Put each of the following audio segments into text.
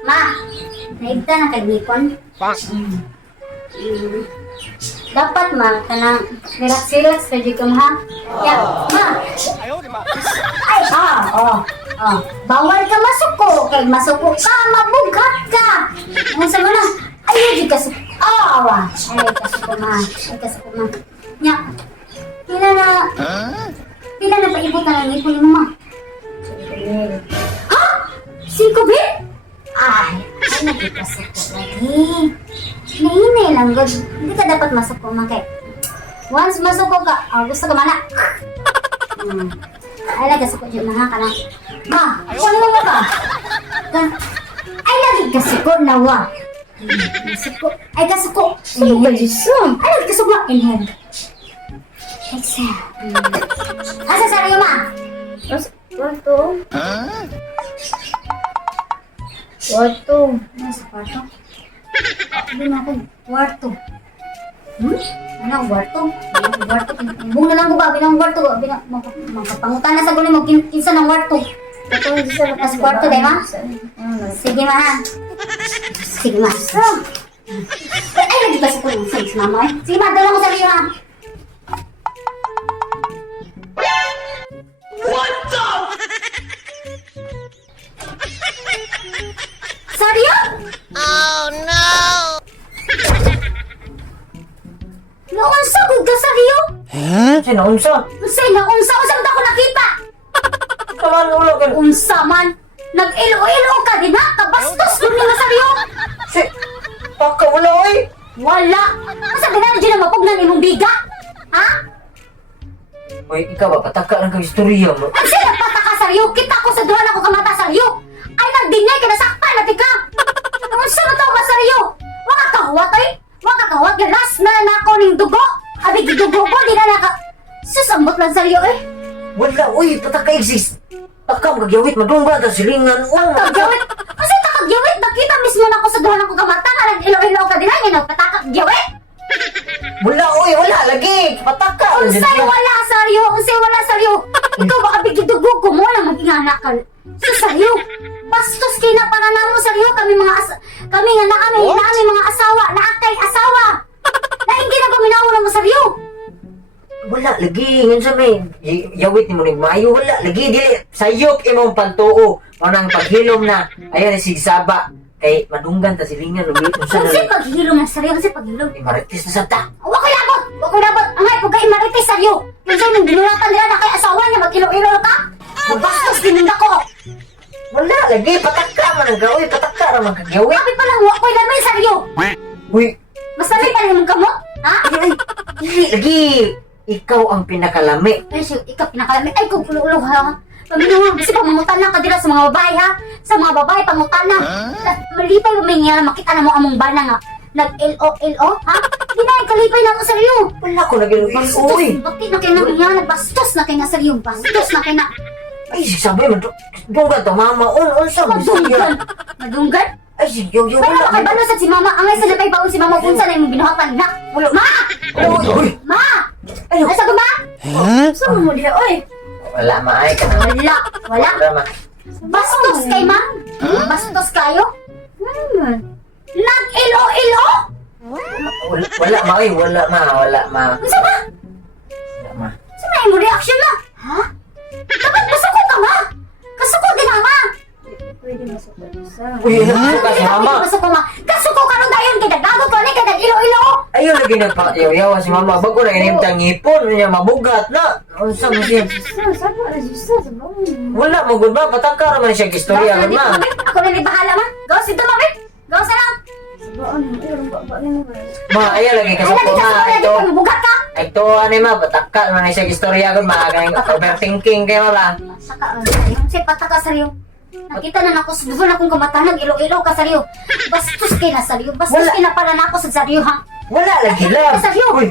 Ma, naigta na kay Bicon. Dapat ma, kanang relax-relax ka di ka ha. Ya, ma. Ay, bawal ka masuko. Kay masuko ka, mabugat ka. Ano sa mo na? Ay, di ka suko. Ay, kasuko ma. Nya, pila na paibot na lang ipon mo ma. Ha? 5 bin? Ay, nagkikasuko lagi. Nahinay lang, God. Hindi ka dapat masuko, Mangkay. Once masuko ka, gusto ka mana. Ay, nagkasuko dyan na ha, ka na. Ma, kung mo ba? Ay, lagi kasuko na wa. Masuko. Ay, kasuko. Ay, nagkasuko na. Inhale. Exhale. Asa sa'yo, ma? Kwarto. Kwarto. Nasa kwarto? Doon ako, kwarto. Ano, kwarto? Bung na lang ko ba, binang kwarto. Magkapangutan na sa gulo mo, kinsa ng kwarto. Nasa kwarto, di ma? Sige ma ha. Sige ma. Ay, lagi ba sa kulo? Sige mama eh. Sige ma, dalang ko sa iyo ha. What the? Seryo? Oh no! Naunsa gud ka seryo? Sinaunsa? Unsay naunsa usang ta ko nakita? Kaman ulo ka. Unsa man? Nag-ilo-ilo ka din ha? Kabastos gud ni seryo? Si, baka wala oy. Wala. Asa ganaan dyan ang mapugnan imong biga? Ha? Oy, ikaw ba pataka lang kang istorya mo? Ang sila pataka seryo? Kita ko sa duha na ko kamata seryo. Ay nagdinyay ka na sakpan na tika. Unsa man taw ka seryo? Waka kahuwat ay? Waka kahuwat galas na nako ning dugo. Abi gidugo ko di na naka. Susambot lang seryo eh. Wala oy, pataka exist. Taka magyawit madungga ta silingan. Tagyawit? Kasi tagyawit nakita mismo na ko sa duha na ko kamata nga nag-ilo-ilo ka din ay patakag-yawit. Wala oy, wala lagi. Pataka. Unsay wala seryo? Unsay wala seryo? Ikaw baka bigidugo ko mo lang mag-ingana ka. So seryo? Bastos kay na para namo seryo kami kami nga naami mga asawa na akay asawa. Naingi na paminaw na mo seryo. Wala lagi ngan sa may yawit ni mo ning maayo wala lagi dili sayop imong pantuo manang paghilom na ayan si Saba kay madunggan ta silingan lumit unsa Unsay na paghilom na seryo? Unsay paghilom? maritis na sa ta. Wa ko labot. Angay ko kay marites seryo. Unsay nang ginulatan nila na kay asawa niya mag-ilo-ilo ka? Bastos din ko. Wala lagi pataka man ang gawin pataka ra man kagawin. Sabi pa lang wa ko'y lamay seryo. Uy, Mas lamay pa rin kamot? Ha? ay dili lagi ikaw ang pinakalami. Ay, siya, ikaw pinakalamit. Ay, kung ulo-ulo ha. Paminuha, kasi pangungutan na ka dira sa mga babae ha. Sa mga babae, pangungutan na. Malipay lumingi na makita na mo among bana nga. Nag-L-O-L-O, ha? Hindi na, kalipay na ako sa riyo. Wala ko naging Bastos, uy. bakit na kayo na nga? Bastos na kayo na sa riyo. Bastos na kayo na. Ay sabi man dunggan to mama unsa mo Madunggan. Madunggan? ay si yo Kaya wala makibalo sa si mama. Angay sa napay baon si mama kung saan na yung binuhatan na. wala Ma! uy Ma! ay Asa ko ba? Saan mo diya, oy? wala maay ka na Wala. Wala. wala ma Bastos kay ma? Bastos kayo? Nag-ilo-ilo? wala ma ay wala ma Wala ba? wala ma Saan na yung reaction na? Ha? Dapat masuko ka ma? Kasuko din ma? uy ka si mama Masuko ma? Kasuko ka rin dayon kay nagdago ko ni kay nag-ilo-ilo? ayo lagi nagpayaw si mama bago na inimtang ngipon niya mabugat na unsa mo siya wala mo gud ba pataka ra man siya istorya gud ma Ako na ni bahala ma? Gawas dito ma? Gawas na lang? ma ayo lagi Ay, kasako lagi ma ka ito sa bugat ka? ito ano ma pataka man siya istorya gud ma kay overthinking kayo ra Saka, si pataka saryo. Nakita na ako sa dugo na akong kamatahan, ilo-ilo ka saryo. Bastos kay na saryo. Bastos Wala. kay na pala na ako sa saryo ha. wala lagi lang Saryo. uy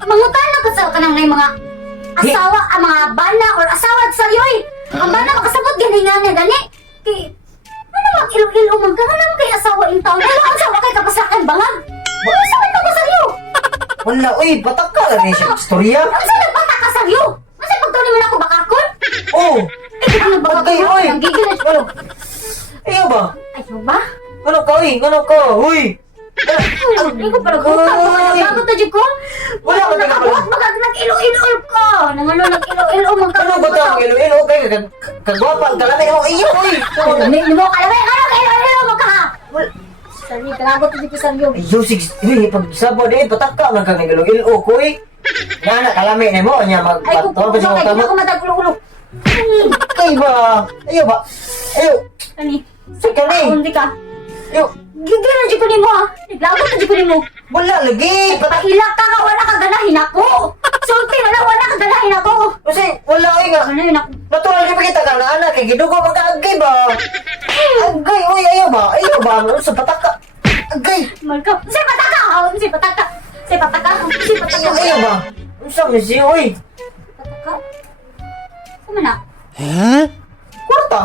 Mangutan na ka sa kanang may mga asawa, mga bana or asawa at saryo eh. Ang bana makasabot gani nga na gani. Kay, ano mag-ilo-ilo man ka? Ano kay asawa in taon? Ano ang asawa kay kapasakan bangag? Ano asawa ito ka saryo? wala uy pataka lang siya istorya Ano sa nagpataka saryo? Ano sa pagtawin mo na ako bakakon? oh Ano? Ayaw ba? Ayaw ba? Ano ka, uy? Ano ka? Uy! Hindi ko pala ko. Bago to, Jiko. Wala ka taga pala. Baka nag-ilo-ilo ko. Nangalo, nag-ilo-ilo mo ka. Ano ba ito? Ilo-ilo kayo. Kagwapa. Kalami mo. Iyo, uy! Hindi mo kalamay. Ano, ilo-ilo mo ka. Sani, kalagot to, Jiko, sa iyo. Iyo, sige. Uy, pag sabo din, patakka man kang ilo-ilo ko, uy. Nga na, kalami na mo. Nya, Ay, kung magpatuwa pa siya hindi utama. ako matag-ulo-ulo. Kay ba? Ayaw ba? Ayaw. Sani, Sige ni. hindi ka. Ayaw. Gigil na, Jiko, ni mo, ha. Naglagot na, Jiko, ni mo. Wala lagi. Patahilak ka ka, wala ka ganahin ako. Sulti, wala ka ganahin ako. Kasi wala ay nga. Ganahin ako. Natural ka kita ka na anak. Kay gidugo magkaagay ba? Agay, uy, ayaw ba? Ayaw ba? Ano sa patakka? Agay. Malka. Si pataka! Si pataka! Si pataka! Si pataka! Ayaw ba? Ano sa misi, uy? Pataka? Sama na? Kwarta.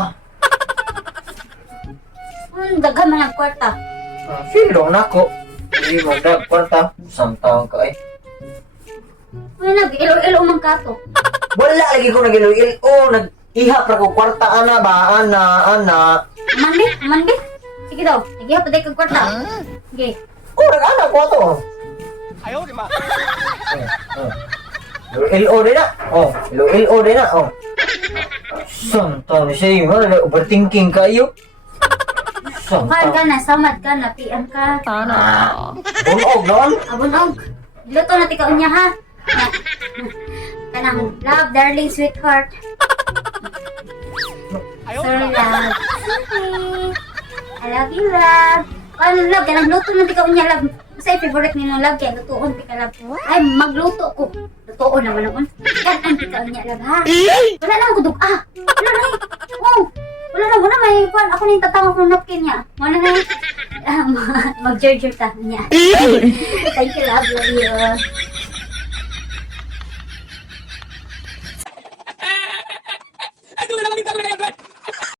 Daghan man ang kwarta. Filo na ko. Hindi mo na kwarta. Samtang ka eh. Wala nag-ilo-ilo man ka to. Wala lagi ko nag-ilo-ilo. Nag-ihap na ko kwarta. Ana ba? Ana. Mandi? Sige daw. Nagihap pa kag kwarta. Sige. Oh, nag-anak ko to. Ilo-ilo din na. Oh, ilo-ilo din na. Oh. Samtang siya yung overthinking kayo. Bukan ka na, samad ka na, pian ka. Bunog noon. Abunog. Luto na tikaw niya ha. Kanang love, darling, sweetheart. Sorry, love. Sorry. I love you, love. Ano, love, kanang luto na tikaw niya, love. Sa favorite ni mo, love, kaya lutoon tika, love. Ay, magluto ko. Lutoon naman naman. Kanan tikaw niya, love, ha? Wala lang ko dug. Wala na eh. Oh. Wala, may kwan. Ako na yung tatawag ng napkin niya. Wala na yung mag-jerjer ta niya. Thank you, love you.